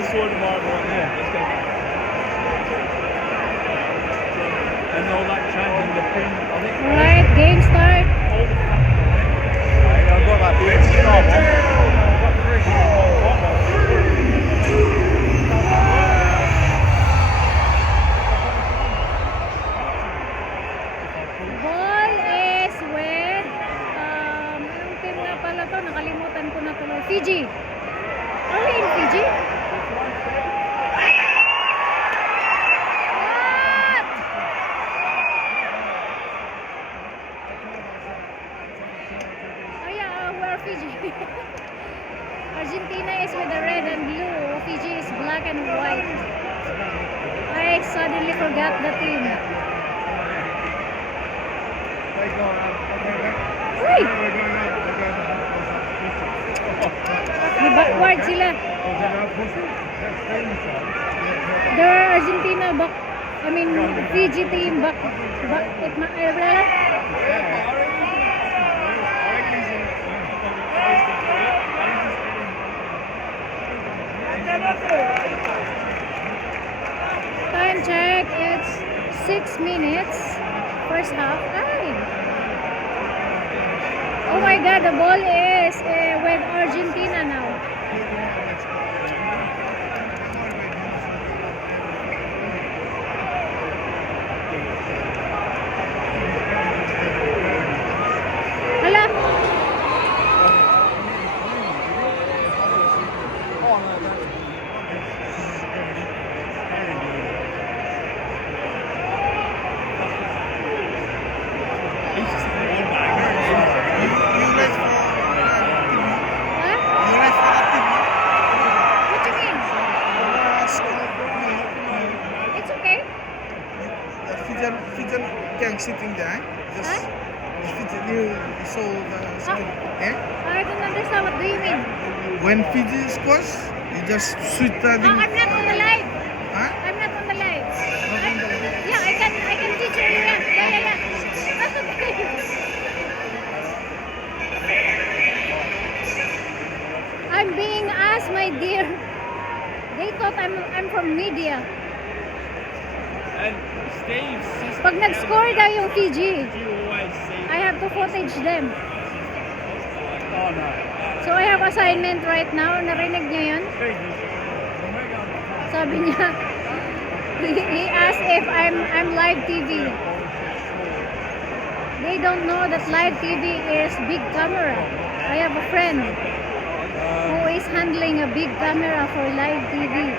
I saw tomorrow morning. Yeah, let's go. And all that chanting the pin. I think. Alright, game start. I've got that blitz. Ball is with anong team nga pala to? Nakalimutan ko na tuloy. Fiji. Are we in Fiji? What? Oh yeah, we're Fiji. Argentina is with the red and blue. Fiji is black and white. I suddenly forgot the team. Uy! May backward sila. They're Argentina back. I mean, Fiji team back. Time check. It's 6 minutes. First half. Ay! Oh my God, the ball is with Argentina now. Hala! What you mean? It's okay? Fijan gang sitting there. Just Fijan, you saw the screen. Yeah? I don't understand. What do you mean? When Fiji scores, you just switch the Oh, I'm not on the live. Huh? I'm not on the live. Yeah, I can teach you. Yeah. That's okay. I'm being asked, my dear. They thought I'm from media. And Steve's sister. Pag nag-score daw yung Fiji, You always say. I have to footage them. Oh no. So I have assignment right now. Narinig niyo yun? Sabi niya, he asked if I'm live TV. They don't know that live TV is big camera. I have a friend who is handling a big camera for live TV.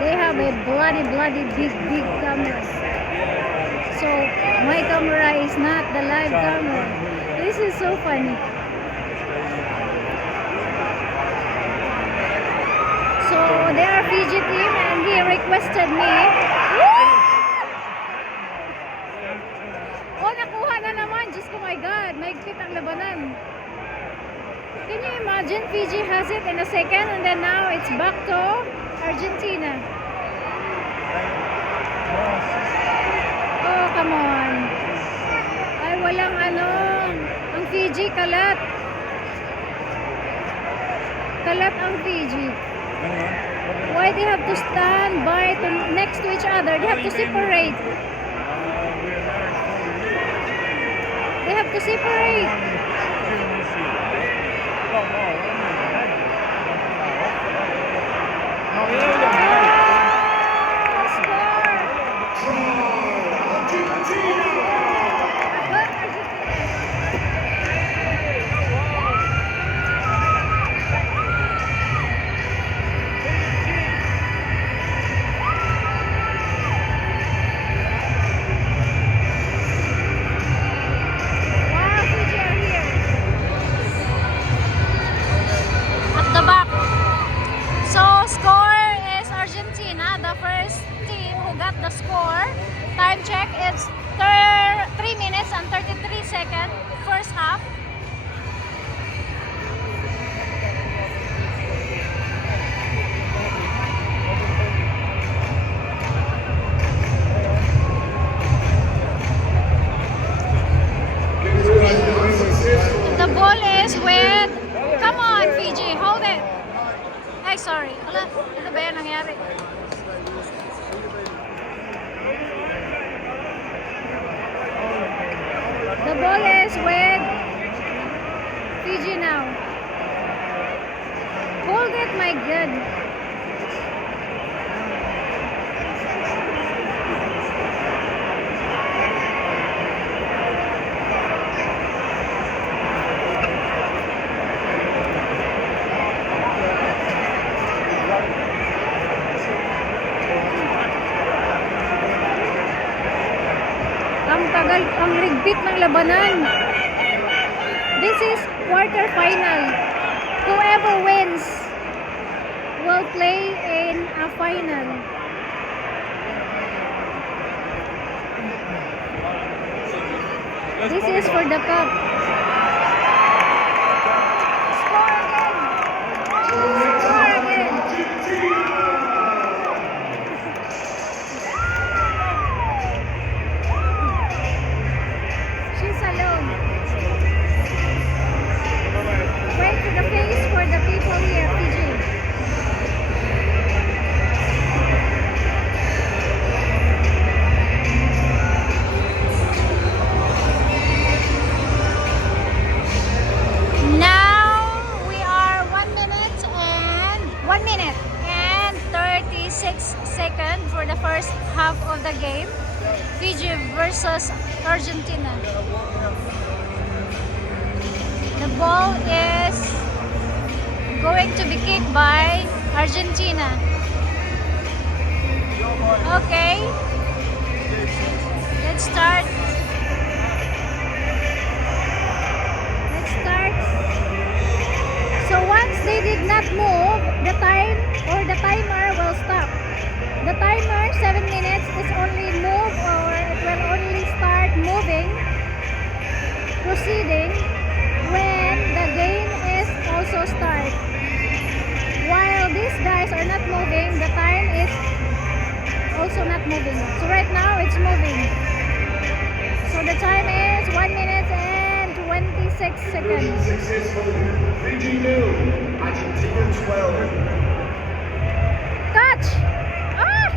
They have a bloody big camera. So my camera is not the live camera. This is so funny. So they are Fiji team and he requested me. Oh, nakuha na naman. Diyos ko, my God. Maigpit ang labanan. Can you imagine? Fiji has it in a second and then now it's back to Argentina. Oh, come on. Ay, walang ano. Ang Fiji, kalat. Kalat ang Fiji. Why they have to stand by next to each other? They have to separate. They have to separate. Wow, Fiji are here. Fiji now. Hold it, my God. Ang tagal, ang rigpit ng labanan. This is quarter final. Whoever wins will play in a final. This is for the cup. Score again. Score again. She's alone. Wait to the face for the people here, Fiji. Now we are 1 minute and 36 seconds for the first half of the game. Fiji versus Argentina. The ball is going to be kicked by Argentina. Okay. Let's start. Let's start. So once they did not move, the time or the timer will stop. The timer 7 minutes is only move or it will only start moving, proceeding when the game is also start. While these guys are not moving, the time is also not moving. So right now it's moving. So the time is 1 minute and 26 seconds. Fiji nil, Argentina 12. Touch! Ah!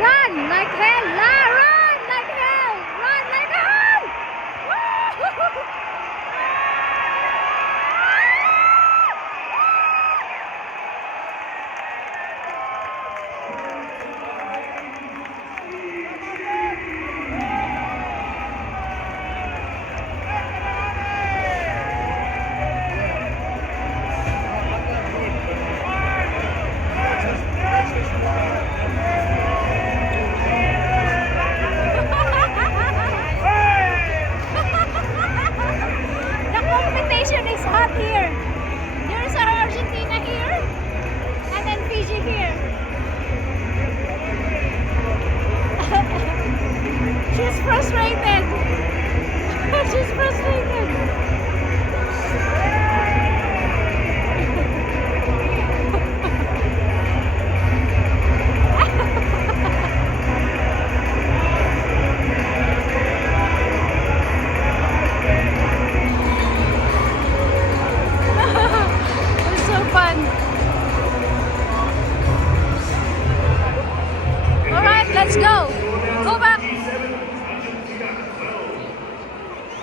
Run like hell! Run like hell! Run like hell! Woo! The competition is hot here. There's our Argentina here and then Fiji here. She's frustrated. She's frustrated. It's so fun. Alright, let's go. Go back.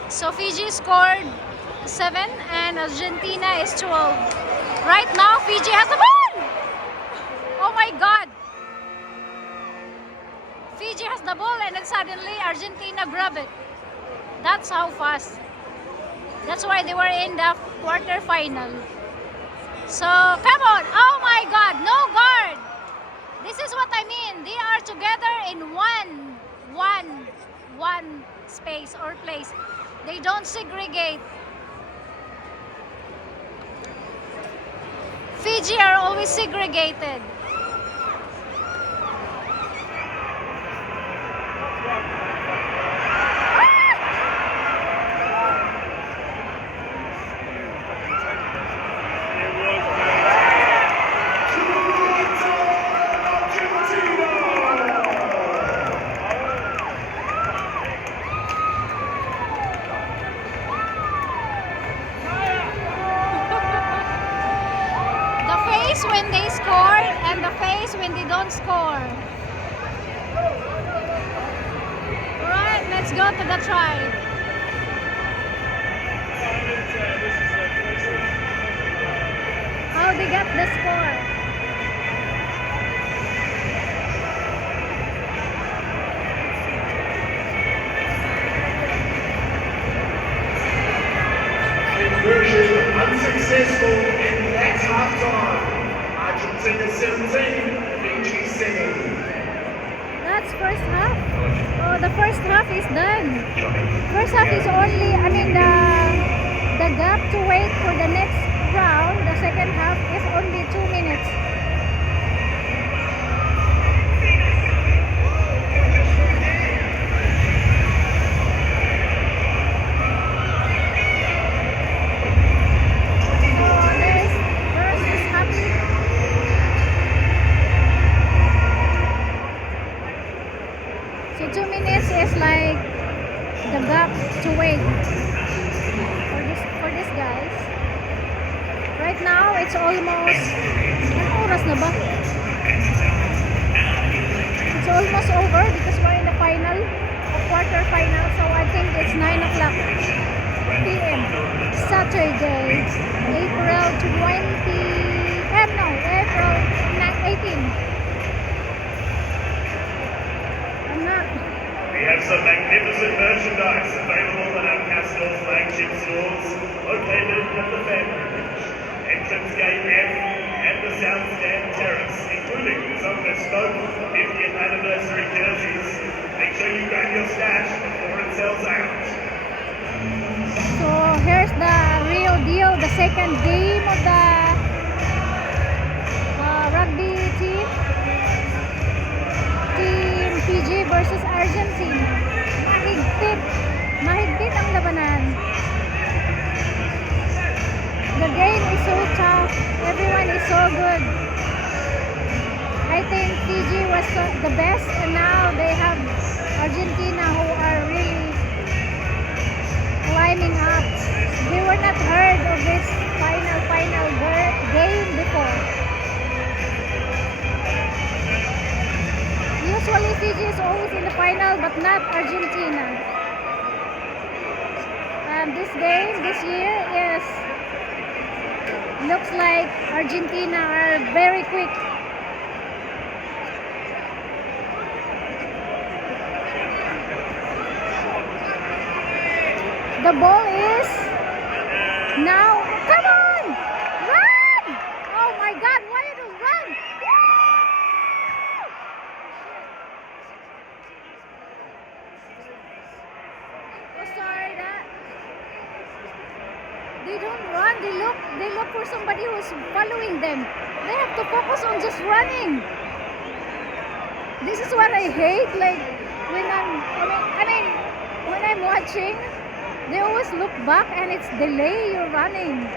So Fiji scored 7 and Argentina is 12. Right now Fiji has the ball! Oh my God! Fiji has the ball and then suddenly Argentina grab it. That's how fast. That's why they were in the quarter final. So come on! Oh my God! No guard! This is what I mean. They are together in one space or place. They don't segregate. Fiji are always segregated. Face when they score and the face when they don't score. Alright, let's let's go to the trial. How they got the score? Conversion unsuccessful in that halftime. Argentina 17, Fiji 7. That's first half. Oh, the first half is done. First half is only, I mean, the gap to wait for the next round, the second half is only 2 minutes. So 2 minutes is like the gap to wait for this guys. Right now it's almost anong oras na ba? It's almost over because we're in the final, quarter final. So I think it's 9 o'clock p.m. Saturday, April 18. We have some magnificent merchandise available at our Castle flagship stores located at the Fairmont, Entrance Gate F and the South Stand Terrace, including some bespoke 50th anniversary jerseys. Make sure you grab your stash before it sells out. So here's the real deal, the second game of the rugby team. Team Fiji versus Argentina. Mahigpit ang labanan. The game is so tough. Everyone is so good. I think Fiji was the best, and now they have Argentina who are really climbing up. They were not heard of this final game before. Usually Fiji is always in the final, but not Argentina. This game this year is looks like Argentina are very quick. The ball is now. Come on! Run! Oh my God! Why you don't run? Oh, sorry that they don't run. They look for somebody who's following them. They have to focus on just running. This is what I hate. Like when I'm watching, they always look back and it's delay. You're running.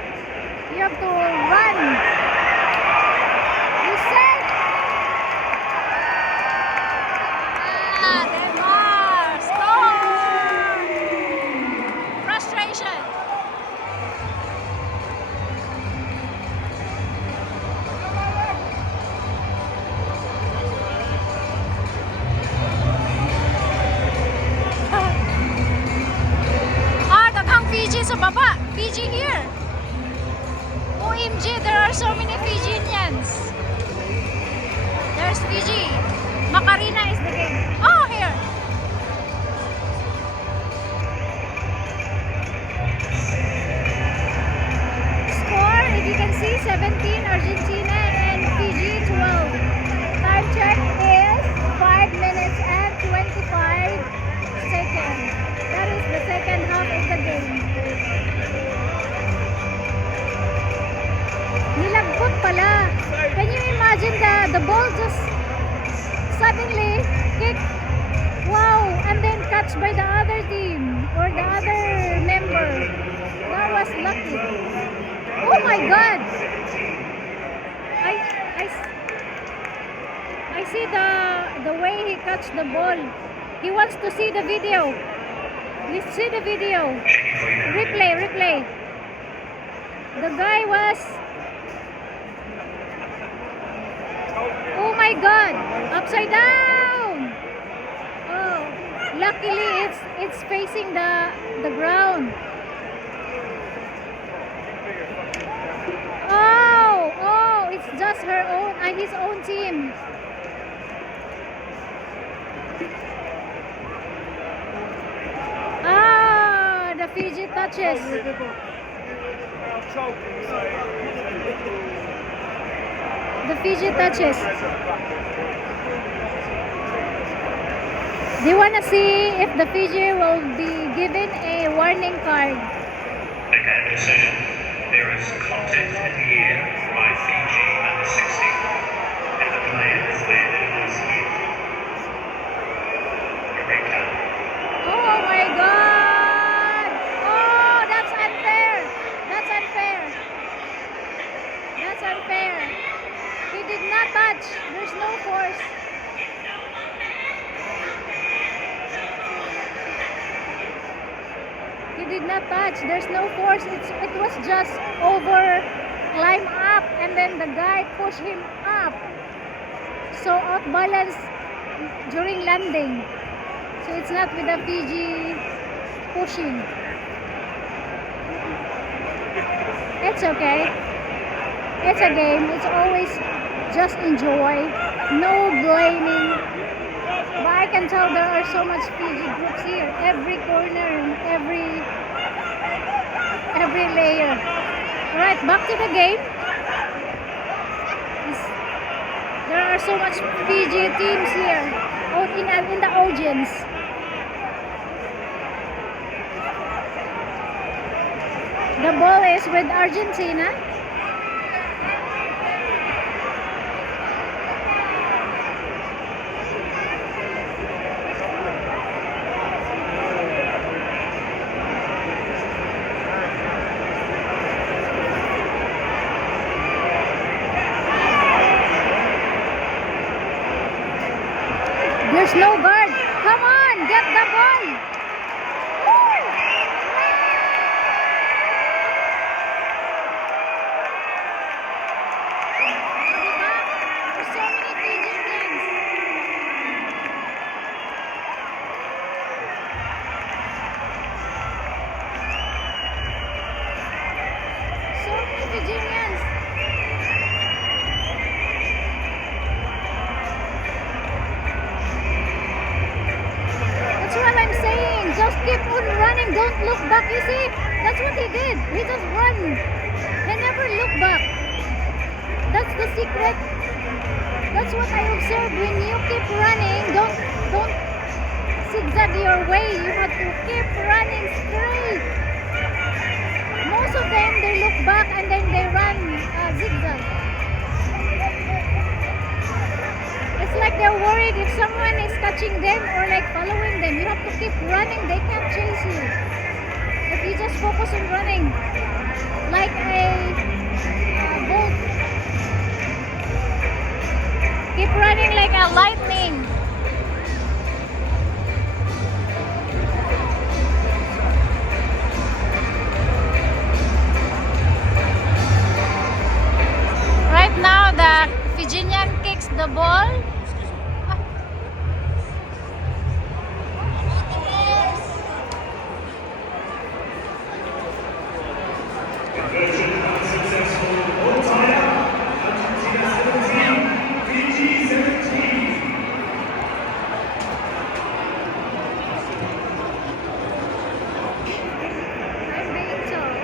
You have to run. You said. Denmark score. Frustration. Fiji sa baba. Fiji here. OMG, there are so many Fijians. There's Fiji. Macarena is the game. Oh, here. Score, if you can see, 17 Argentina and Fiji 12. Time check is 5 minutes and 25 seconds. That is the second half of the game. Nilagpot pala. Can you imagine the ball just suddenly kicked? Wow! And then catch by the other team or the other member. That was lucky. Oh my God! I see the way he catch the ball. He wants to see the video. Let's see the video. Replay. The guy was... Oh my God! Upside down! Oh, Luckily, it's facing the ground. Oh, it's just her own, his own team. Ah, the Fiji touches. The Fiji touches. Do you want to see if the Fiji will be given a warning card? Okay, decision. There is contact in the air by Fiji under 60, and the player is there in his head. A red card. Oh my God! Oh, that's unfair! That's unfair! That's unfair! He did not touch. There's no force. He did not touch. There's no force. It was just over, climb up, and then the guy pushed him up. So out balance during landing. So it's not with the Fiji pushing. It's okay. It's a game. It's always just enjoy. No blaming. But I can tell there are so much Fiji groups here. Every corner and every layer. Alright, back to the game. There are so much Fiji teams here. In the audience. The ball is with Argentina. There's no guard. Come on, get the ball. Woo! Diba? There's so many Fijians. So many Fijians. That's what I'm saying. Just keep on running. Don't look back. You see? That's what he did. He just run. He never looked back. That's the secret. That's what I observed. When you keep running, don't zigzag your way. You have to keep running straight. Most of them, they look back and then they run zigzag. It's like they're worried if someone is catching them or like following them. You have to keep running. They can't chase you. If you just focus on running like a bolt. Keep running like a lightning. Right now, the Fijian kicks the ball. Conversion unsuccessful. All tied up. Argentina 17, Fiji 17. I'm being told.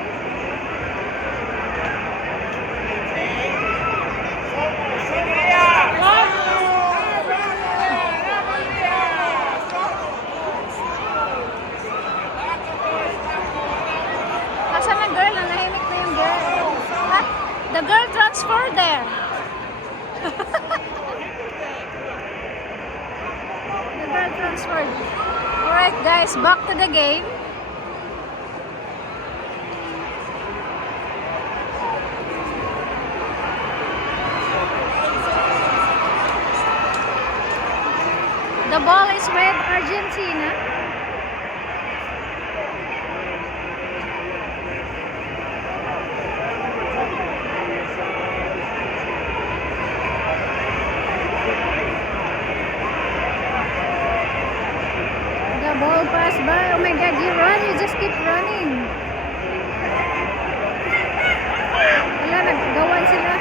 Asan ang girl? Nanahimik na yung girl. Ah, the girl transferred there. The girl transferred. Alright guys, back to the game. The ball is with Argentina. The ball passed by. Oh my God, you run. You just keep running. Wala, naggawan sila.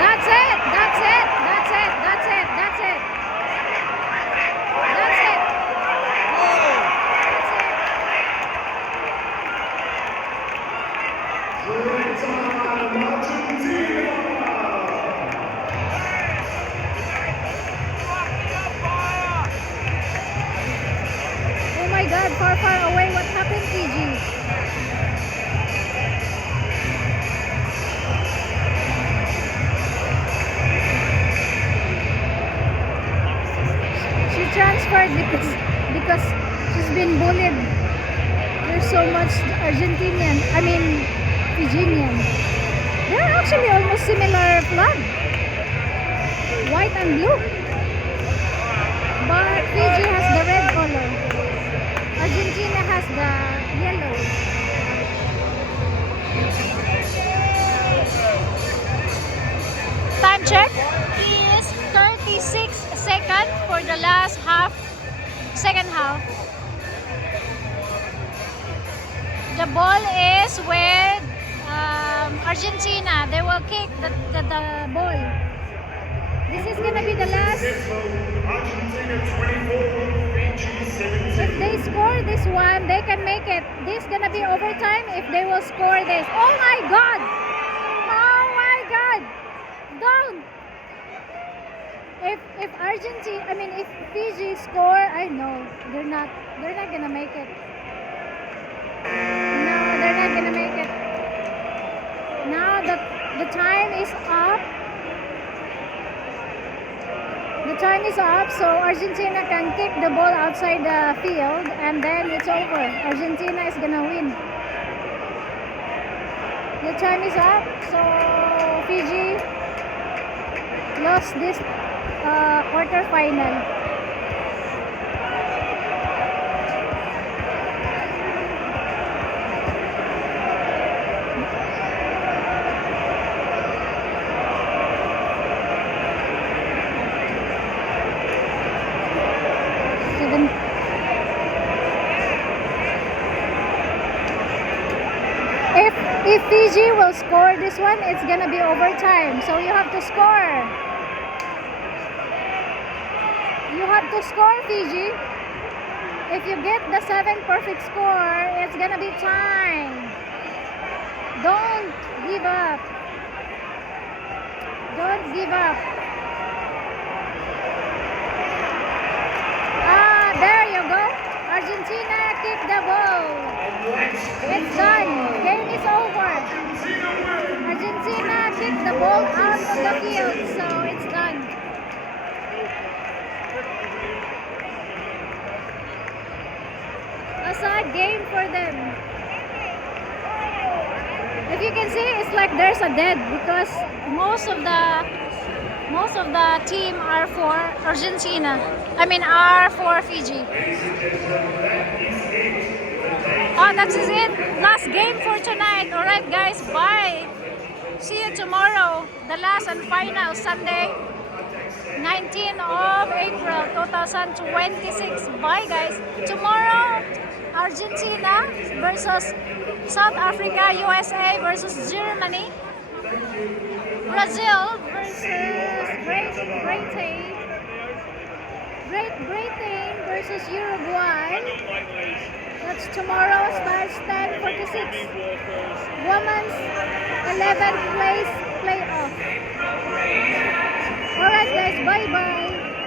That's it. That's it. That's it. That's it. That's it. That's it. That's it. Oh my God, far, far away. What happened, Fiji? She transferred because she's been bullied. There's so much Argentinian, I mean Fijian. They're actually almost similar flag. White and blue. But Fiji has the red color. Argentina has the yellow. Time check is 36 seconds for the last second half. The ball is with Argentina. They will kick the ball. This is gonna be the last. Argentina 24, Fiji 17. If they score this one, they can make it. This is gonna be overtime if they will score this. Oh my God! Oh my God! Don't! If Argentina, I mean if Fiji score, I know they're not gonna make it. No, they're not gonna make it. Now the time is up. The time is up, so Argentina can kick the ball outside the field, and then it's over. Argentina is gonna win. The time is up, so Fiji lost this quarterfinal. If Fiji will score this one, it's gonna be overtime. So you have to score. You have to score, Fiji. If you get the 7 perfect score, it's gonna be time. Don't give up. Don't give up. Ah, there you go. Argentina kick the ball. It's done. Game is over. Argentina kicked the ball out of the field, so it's done. A sad game for them. If you can see, it's like there's a dead because most of the team are for Argentina. I mean, are for Fiji. Oh, that is it. Last game for tonight. Alright guys, bye. See you tomorrow. The last and final Sunday, 19th of April 2026. Bye guys. Tomorrow, Argentina versus South Africa, USA versus Germany. Brazil versus Great Britain versus Uruguay. That's tomorrow, starts 10:46. Women's 11th place playoff. Alright guys, bye bye.